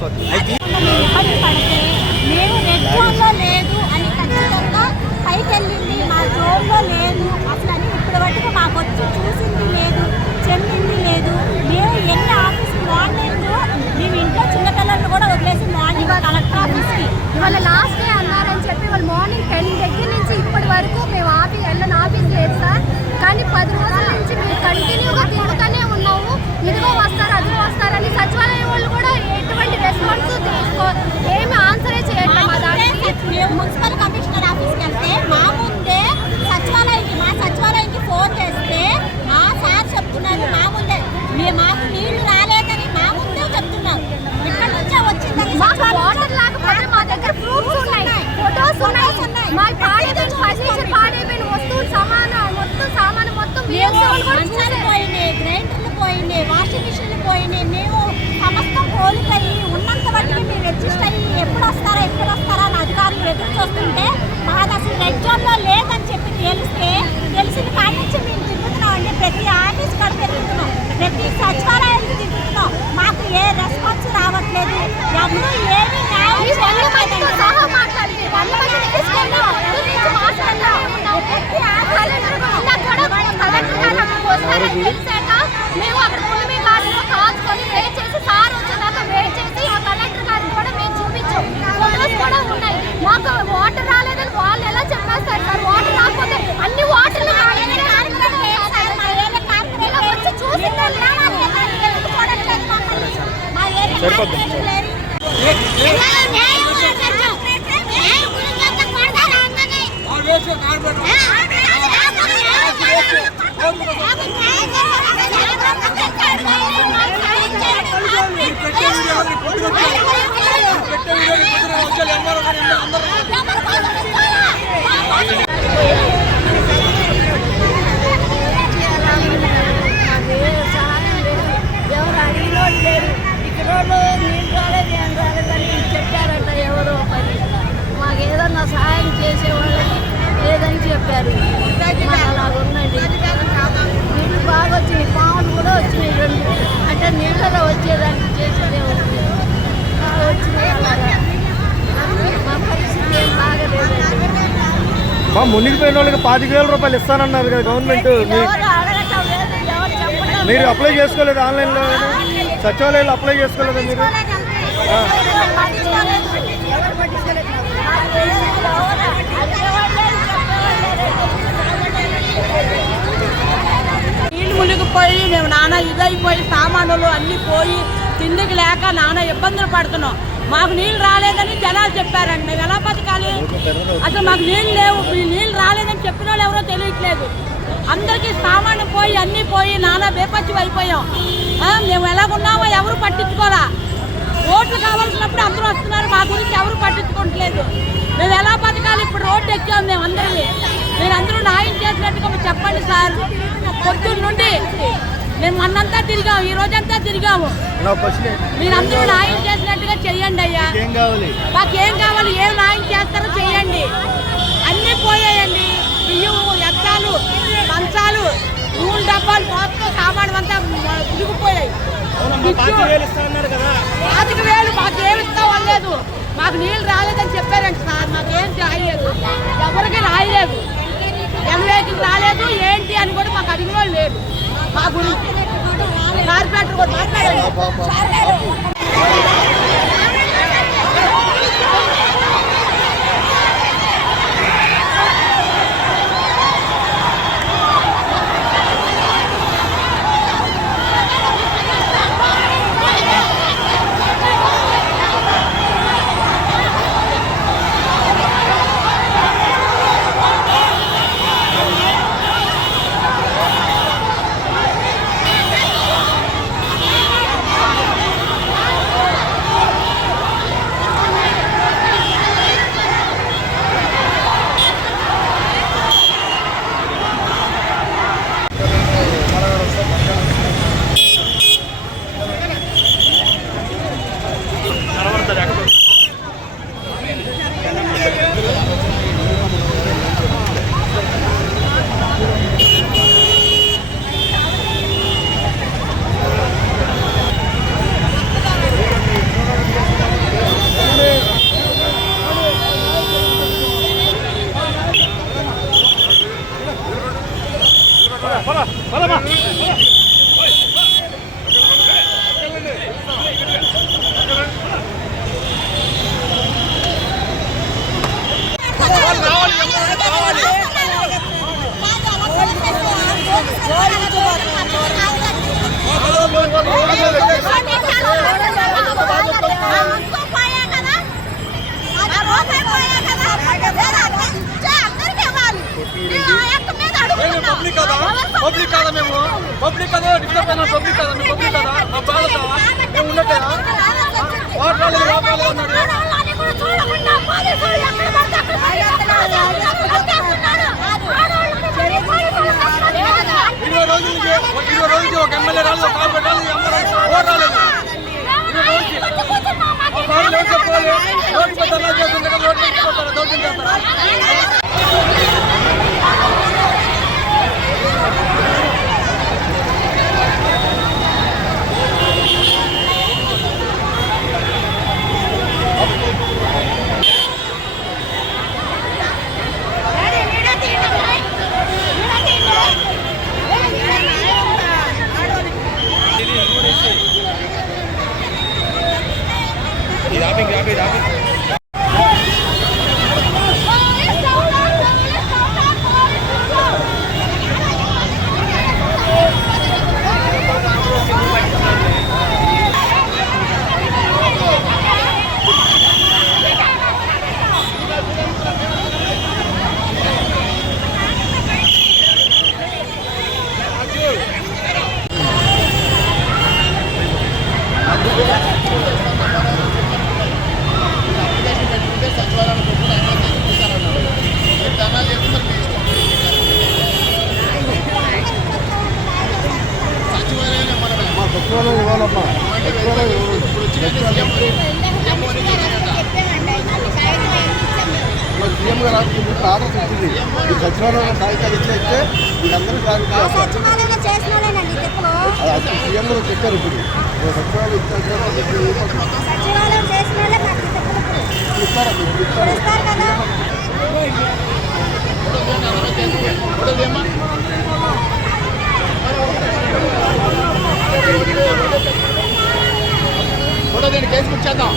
సరిపోతుంది. ఇబ్బంది పడితే మేము రెడ్ జోన్లో లేదు అని ఖచ్చితంగా పైకి వెళ్ళింది, మా జోన్లో లేదు అసలు అని ఇప్పటి వరకు మాకు వచ్చి చూసింది లేదు, చెందింది లేదు. మేము ఎన్ని ఆఫీస్ మార్నింగ్ మేము ఇంట్లో చిన్నపిల్లలను కూడా వదిలేసి మార్నింగ్ కలెక్టర్ ఆఫీస్కి ఇవాళ లాస్ట్ డే అన్నారని చెప్పి వాళ్ళు మార్నింగ్ 10 దగ్గర నుంచి ఇప్పటి వరకు మేము వెళ్ళని ఆఫీస్ లేదు సార్. కానీ 10 రోజుల నుంచి మేము కంటిన్యూగా తిరుగుతూనే ఉన్నాము. ఇదిగో వస్తారు అదిగో వస్తారని సచివాలయం వాళ్ళు కూడా ఎటువంటి రెస్పాన్స్ ఏమి ఆన్సరే చేయట్లేదు. మా దానికి మేము మున్సిపల్ కమిషనర్ ఆఫీస్కి వెళ్తే మా ముందే సచివాలయానికి ఫోన్ చేస్తే మా సార్ చెప్తున్నారు, మా ముందే మాకు నీళ్లు రాలేదని మా ముందే చెప్తున్నారు. ఇక్కడ నుంచే వచ్చిందని వాటర్ లేకపోతే మా దగ్గర ప్రూఫ్స్ ఉన్నాయి, ఫొటోస్ ఉన్నాయి. మా పాడైపోయిన ఫర్నిచర్ పాడైపోయిన వస్తువులు సామాను మొత్తం మంచాలు పోయినాయి, గ్రైండర్లు పోయినాయి, వాషింగ్ మిషన్లు పోయినాయి. మేము సమస్తం కోల్పోయి ఉన్నంత వాటికి మేము అడ్జస్ట్ అయ్యి ఎప్పుడు వస్తారా అని అధికారులు ఎదురు చూస్తుంటే మాది అసలు రెడ్ జోన్లో లేదని చెప్పి తెలిసిన కాడి నుంచి మేము తిరుగుతున్నాం అండి. ప్రతి ఆఫీస్ కాడ తిరుగుతున్నాం, ప్రతి సచివాలయానికి తిరుగుతున్నాం. మాకు ఏ రెస్పాన్స్ రావట్లేదు, ఎవరు ఏమి మేము అక్కడ పులిమి గార్డెన్లో కాల్చుకొని వెయిట్ చేసి సార్ వచ్చేదాకా వెయిట్ చేసి ఆ కలెక్టర్ గారిని కూడా మేము చూపించాం. ఫోటోస్ కూడా ఉన్నాయి. మాకు వాటర్ రాలేదని వాళ్ళు ఎలా చెప్పేస్తారు సార్? వాటర్ రాకపోతే అన్ని వాటర్లు వచ్చి చూసి ఎవరు అడిగినో లేరు. ఇక్కడ నీళ్ళు రాలేదు ఏం రాలేదని చెప్పారంట ఎవరో పని. మాకు ఏదన్నా సహాయం చేసేవాళ్ళకి లేదని చెప్పారు. మాకు అలాగుందండి. నీళ్ళు బాగా వచ్చినాయి, పాములు కూడా వచ్చినాయి 2. అంటే నీళ్ళలో వచ్చేదానికి చేసేదే వచ్చినాయి. అలాగా మా పరిస్థితి ఏం బాగలేదండి. మునిగిపోయిన వాళ్ళకి 25,000 రూపాయలు ఇస్తానన్నారు కదా గవర్నమెంట్. మీరు అప్లై చేసుకోలేదు? ఆన్లైన్లో సచివాలయంలో అప్లై చేసుకోలేదా మీరు? నీళ్ళు మునిగిపోయి మేము నాన్న ఇదైపోయి సామానులు అన్నీ పోయి తిండికి లేక నాన్న ఇబ్బందులు పడుతున్నాం. మాకు నీళ్ళు రాలేదని జనాలు చెప్పారండి. మేము ఎలా బతకాలి? అసలు మాకు నీళ్ళు లేవు. నీళ్ళు రాలేదని చెప్పిన వాళ్ళు ఎవరో తెలియట్లేదు. అందరికీ సామాను పోయి అన్నీ పోయి నానా బేపచ్చి అయిపోయాం. మేము ఎలాగున్నామో ఎవరు పట్టించుకోరా. ఓట్లు కావాల్సినప్పుడు అందరూ వస్తున్నారు, మా గురించి ఎవరు పట్టించుకోవట్లేదు. మేము ఎలా బతకాలి? ఇప్పుడు రోడ్డు ఎక్కాము మేము అందరినీ. మీరు అందరూ న్యాయం చేసినట్టుగా చెప్పండి సార్. పొద్దున్న నుండి మేము మొన్నంతా తిరిగాము, ఈ రోజంతా తిరిగాము. మీరందరూ న్యాయం చేసినట్టుగా చెయ్యండి అయ్యా. మాకేం కావాలి? ఏం న్యాయం చేస్తారో చెయ్యండి. అన్నీ పోయాయండి. బియ్యం, ఎత్తాలు, మంచాలు, నూనె డబ్బాలు మొత్తం సామాను అంతా తిరిగిపోయాయి. 25,000 మాకేమి ఇస్తామలేదు. మాకు నీళ్ళు రాలేదని చెప్పారండి సార్. మాకేం రాయలేదు, ఎవరికి రాయలేదు, ఎంఏకి రాలేదు ఏంటి అని కూడా మాకు అడిగిన వాళ్ళు లేదు. మా గురించి కార్పొరేటర్ కూడా మాట్లాడండి. ఏదైనా పంపిస్తారా మీరు పంపిస్తారా మా బాధ మేము ఉండట్లేదా ఓట్రాలేదు లోపాలు అన్నాడు ఇరవై రోజులకి ఒక ఎమ్మెల్యే రాలేదు ఒక కార్పొరేట్ రాలేదు ఓటు రాలేదు 20 రోజులకి చెప్పాలి ఓటు పెద్దలా చేస్తుంటే ఓటు పెట్టుకుంటారా దౌర్జన్యం చేస్తారా ఇవ్వాలమ్మా సీఎం గారు ఆర్డర్ వచ్చింది ఈ సచివాలయం కాగితాలు ఇచ్చేస్తే వీళ్ళందరూ సీఎం గారు చెప్పారు ఇప్పుడు సచివాలయం ఇస్తారా ఫోటో దీన్ని కేసు చేద్దాం